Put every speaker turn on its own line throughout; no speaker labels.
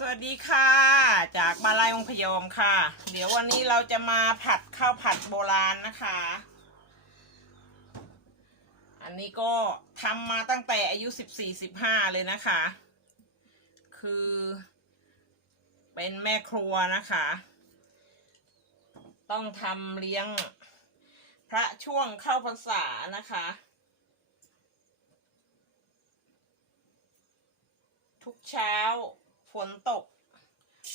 สวัสดีค่ะ จากมาลายองพยอมค่ะ เดี๋ยววันนี้เราจะมาผัดข้าวผัดโบราณนะคะ อันนี้ก็ทำมาตั้งแต่อายุสิบสี่สิบห้าเลยนะคะ คือ เป็นแม่ครัวนะคะ ต้องทำเลี้ยงพระช่วงเข้าพรรษานะคะทุกเช้า นตก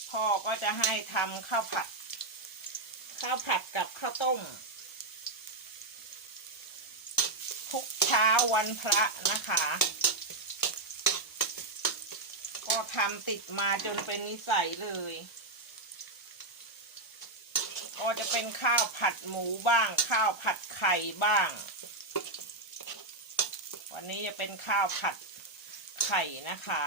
พ่อก็จะให้ทำข้าวผัด ข้าวผัดกับข้าวต้ม ทุกเช้าวันพระนะคะ ก็ทำติดมาจนเป็นนิสัยเลย ก็จะเป็นข้าวผัดหมูบ้าง ข้าวผัดไข่บ้าง วันนี้จะเป็นข้าวผัดไข่นะคะ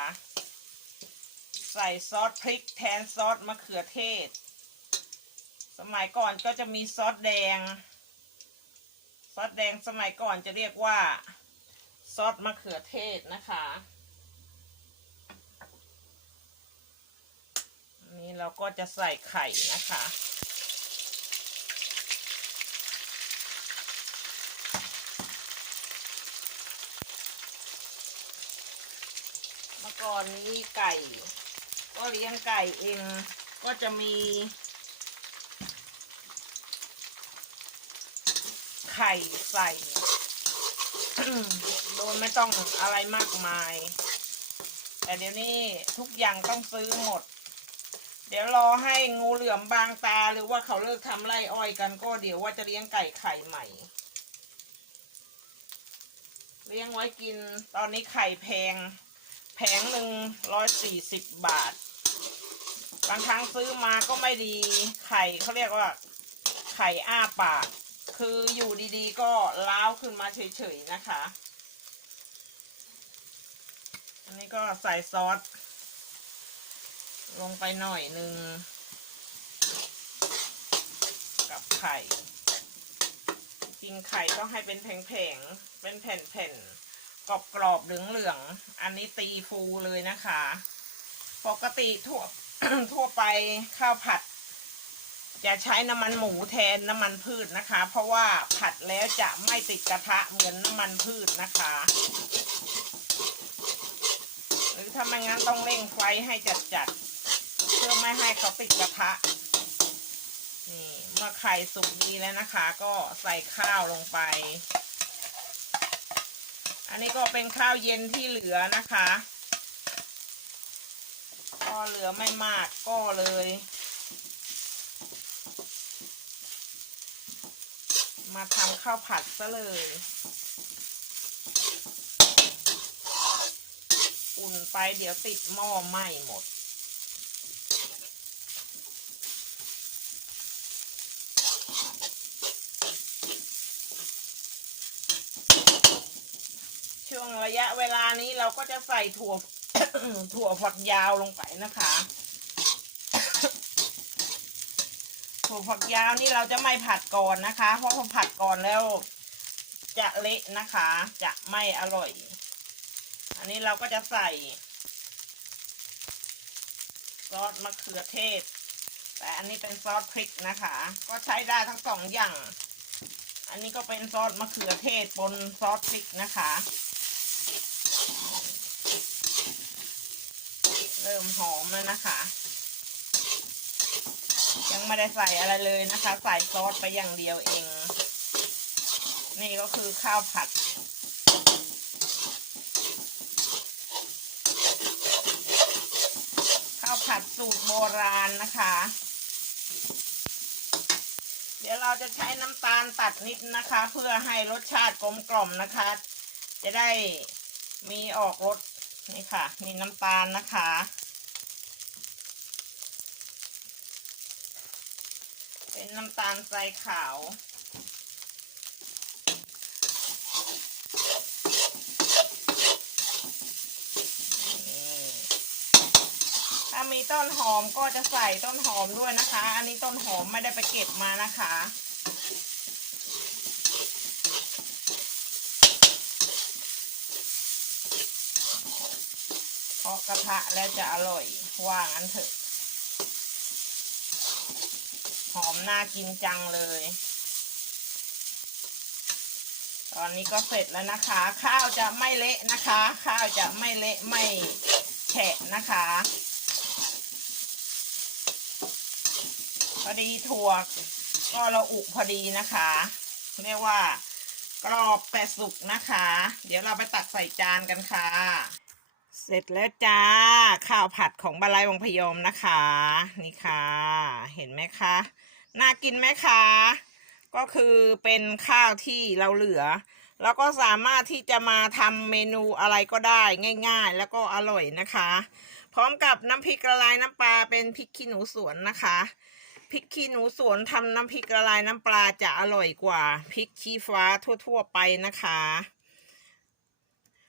ใส่ซอสพริกแทนซอสมะเขือเทศ สมัยก่อนก็จะมีซอสแดง ซอสแดงสมัยก่อนจะเรียกว่า ซอสมะเขือเทศนะคะนนี้เราก็จะใส่ไข่นะคะมะก่อนนี้ไก่ ก็เลี้ยงไก่เองก็จะมี ไข่ใส่ โดยไม่ต้องอะไรมากมาย แต่เดี๋ยวนี้ทุกอย่างต้องซื้อหมด เดี๋ยวรอให้งูเหลือมบางตาหรือว่าเขาเลิกทำไร่อ้อยกันก็เดี๋ยวว่าจะเลี้ยงไก่ไข่ใหม่ เลี้ยงไว้กินตอนนี้ไข่แพง แผงหนึ่งร้อยสี่สิบบาท บางครั้งซื้อมาก็ไม่ดี ไข่เขาเรียกว่า ไข่อ้าปาก คืออยู่ดีๆ ก็ล้าวขึ้นมาเฉยๆนะคะ อันนี้ก็ใส่ซอส ลงไปหน่อยหนึ่ง กับไข่กินไข่ต้องให้เป็นแผงๆ เป็นแผ่นๆ กรอบกรอบๆเหลืองๆ อันนี้ตีฟูเลยนะคะ ปกติทั่ว ทั่วไปข้าวผัด จะใช้น้ำมันหมูแทนน้ำมันพืชนะคะ เพราะว่าผัดแล้วจะไม่ติดกระทะเหมือนน้ำมันพืชนะคะ หรือถ้าไม่งั้นต้องเร่งไฟให้จัดๆเพื่อไม่ให้เขาติดกระทะนี่เมื่อไข่สุกดีแล้วนะคะ ก็ใส่ข้าวลงไป อันนี้ก็เป็นข้าวเย็นที่เหลือนะคะ ก็เหลือไม่มากก็เลย มาทำข้าวผัดซะเลย อุ่นไปเดี๋ยวติดหม้อไหม้หมดช่วงระยะเวลานี้เราก็จะใส่ถั่ว ถั่วฝักยาวลงไปนะคะ ถั่วฝักยาวนี่เราจะไม่ผัดก่อนนะคะ เพราะพอผัดก่อนแล้วจะเละนะคะ จะไม่อร่อย อันนี้เราก็จะใส่ซอสมะเขือเทศ แต่อันนี้เป็นซอสพริกนะคะ ก็ใช้ได้ทั้งสองอย่าง อันนี้ก็เป็นซอสมะเขือเทศปนซอสพริกนะคะ เริ่มหอมแล้วนะคะ ยังไม่ได้ใส่อะไรเลยนะคะ ใส่ซอสไปอย่างเดียวเอง นี่ก็คือข้าวผัดข้าวผัดสูตรโบราณนะคะ เดี๋ยวเราจะใช้น้ำตาลตัดนิดนะคะ เพื่อให้รสชาติกลมกล่อมนะคะ จะได้มีออกรสนี่ค่ะ มีน้ำตาลนะคะ เป็นน้ำตาลทรายขาว ถ้ามีต้นหอมก็จะใส่ต้นหอมด้วยนะคะ อันนี้ต้นหอมไม่ได้ไปเก็บมานะคะเพราะกระทะแล้วจะอร่อยว่างั้นเถอะ อมน่ากินจังเลย ตอนนี้ก็เสร็จแล้วนะคะ ข้าวจะไม่เละนะคะ ข้าวจะไม่เละไม่แฉะนะคะ พอดีถั่วก็เราอุพอดีนะคะเรียกว่ากรอบแต่สุกนะคะ เดี๋ยวเราไปตักใส่จานกันค่ะ เสร็จแล้วจ้า ข้าวผัดของบาลัยวงพยอมนะคะ นี่ค่ะ เห็นไหมคะน่ากินไหมคะ ก็คือเป็นข้าวที่เราเหลือ แล้วก็สามารถที่จะมาทำเมนูอะไรก็ได้ง่ายๆ แล้วก็อร่อยนะคะ พร้อมกับน้ำพริกละลายน้ำปลาเป็นพริกขี้หนูสวนนะคะพริกขี้หนูสวนทำน้ำพริกละลายน้ำปลาจะอร่อยกว่าพริกชี้ฟ้าทั่ว ๆ ไปนะคะ